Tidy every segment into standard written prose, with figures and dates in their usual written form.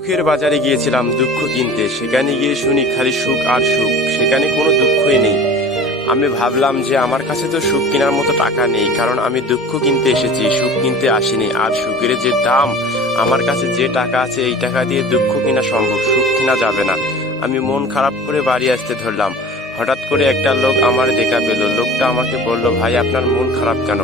সুখের বাজারে গিয়েছিলাম দুঃখ কিনতে, সেখানে গিয়ে শুনি খালি সুখ আর সুখ, সেখানে কোনো দুঃখই নেই। আমি ভাবলাম যে আমার কাছে তো সুখ কেনার মতো টাকা নেই, কারণ আমি দুঃখ কিনতে এসেছি, সুখ কিনতে আসিনি। আর সুখের যে দাম, আমার কাছে যে টাকা আছে এই টাকা দিয়ে দুঃখ কেনা সম্ভব, সুখ কেনা যাবে না। আমি মন খারাপ করে বাড়ি আসতে ধরলাম। হঠাৎ করে একটা লোক আমার দেখা পেল। লোকটা আমাকে বলল, ভাই আপনার মন খারাপ কেন?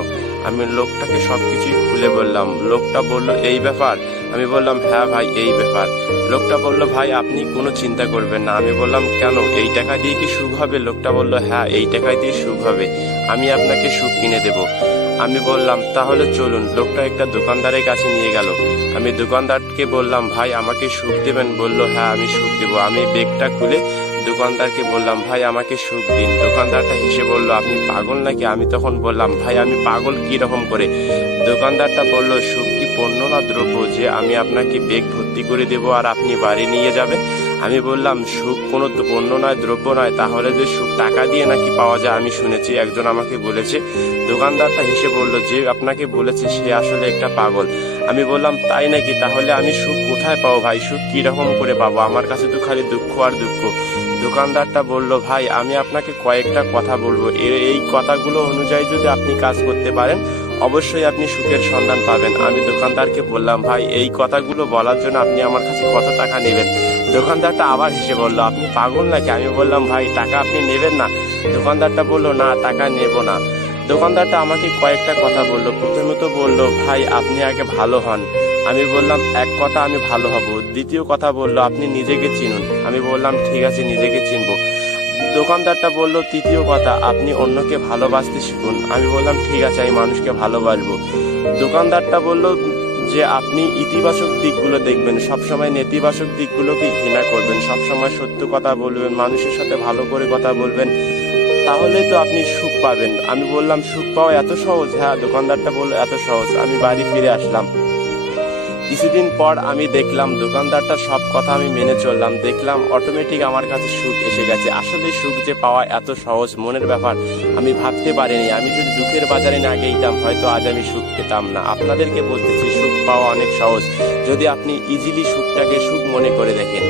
আমি লোকটাকে সবকিছুই খুলে বললাম। লোকটা বলল, এই ব্যাপার? আমি বললাম, হ্যাঁ ভাই এই ব্যাপার। লোকটা বলল, ভাই আপনি কোনো চিন্তা করবেন না। আমি বললাম, কেন, এই টাকা দিয়ে কি সুখ হবে? লোকটা বলল, হ্যাঁ এই টাকা দিয়ে সুখ হবে, আমি আপনাকে সুখ কিনে দেব। আমি বললাম, তাহলে চলুন। লোকটা একটা দোকানদারের কাছে নিয়ে গেল। আমি দোকানদারকে বললাম, ভাই আমাকে সুখ দেবেন? বলল, হ্যাঁ আমি সুখ দেব। আমি ব্যাগটা খুলে দোকানদারকে বললাম, ভাই আমাকে সুখ দিন। দোকানদারটা হেসে বলল, আপনি পাগল নাকি? আমি তখন বললাম, ভাই আমি পাগল কি রকম করে? দোকানদারটা বলল, সুখ কি পণ্য না দ্রব্য যে আমি আপনাকে ব্যাগ ভর্তি করে দেব আর আপনি বাড়ি নিয়ে যাবেন? আমি বললাম, সুখ কোনো পণ্য নয়, দ্রব্য নয়। তাহলে যে সুখ টাকা দিয়ে নাকি পাওয়া যায়? আমি শুনেছি, একজন আমাকে বলেছে। দোকানদারটা হেসে বলল, যে আপনাকে বলেছে সে আসলে একটা পাগল। আমি বললাম, তাই নাকি? তাহলে আমি সুখ কোথায় পাবো ভাই? সুখ কি রকম করে পাবো? আমার কাছে তো খালি দুঃখ আর দুঃখ। দোকানদারটা বলল, ভাই আমি আপনাকে কয়েকটা কথা বলবো, এই কথাগুলো অনুযায়ী যদি আপনি কাজ করতে পারেন অবশ্যই আপনি সুখের সন্ধান পাবেন। আমি দোকানদারকে বললাম, ভাই এই কথাগুলো বলার জন্য আপনি আমার কাছে কত টাকা নেবেন? দোকানদারটা আবার হেসে বলল, আপনি পাগল নাকি? আমি বললাম, ভাই টাকা আপনি নেবেন না? দোকানদারটা বলল, না টাকা নেব না। দোকানদারটা আমাকে কয়েকটা কথা বলল। প্রথমত বলল, ভাই আপনি আগে ভালো হন। আমি বললাম, এক কথা আমি ভালো হব। দ্বিতীয় কথা বলল, আপনি নিজেকে চিনুন। আমি বললাম, ঠিক আছে নিজেকে চিনব। দোকানদারটা বলল, তৃতীয় কথা, আপনি অন্যকে ভালোবাসতে শিখুন। আমি বললাম, ঠিক আছে আমি মানুষকে ভালোবাসবো। দোকানদারটা বলল যে আপনি ইতিবাচক দিকগুলো দেখবেন, সবসময় নেতিবাচক দিকগুলোকে ঘৃণা করবেন, সবসময় সত্য কথা বলবেন, মানুষের সাথে ভালো করে কথা বলবেন, তাহলে তো আপনি সুখ পাবেন। আমি বললাম, সুখ পাওয়া এত সহজ? হ্যাঁ। দোকানদারটা বলল, এত সহজ। আমি বাড়ি ফিরে আসলাম। কিছুদিন পর আমি দেখলাম দোকানদারটার সব কথা আমি মেনে চললাম। দেখলাম অটোমেটিক আমার কাছে সুখ এসে গেছে। আসলে সুখ যে পাওয়া এত সহজ মনের ব্যাপার, আমি ভাবতে পারিনি। আমি যদি দুঃখের বাজারে না গেতাম হয়তো আজ আমি সুখ পেতাম না। আপনাদেরকে বলতেছি, সুখ পাওয়া অনেক সহজ যদি আপনি ইজিলি সুখটাকে সুখ মনে করে দেখেন।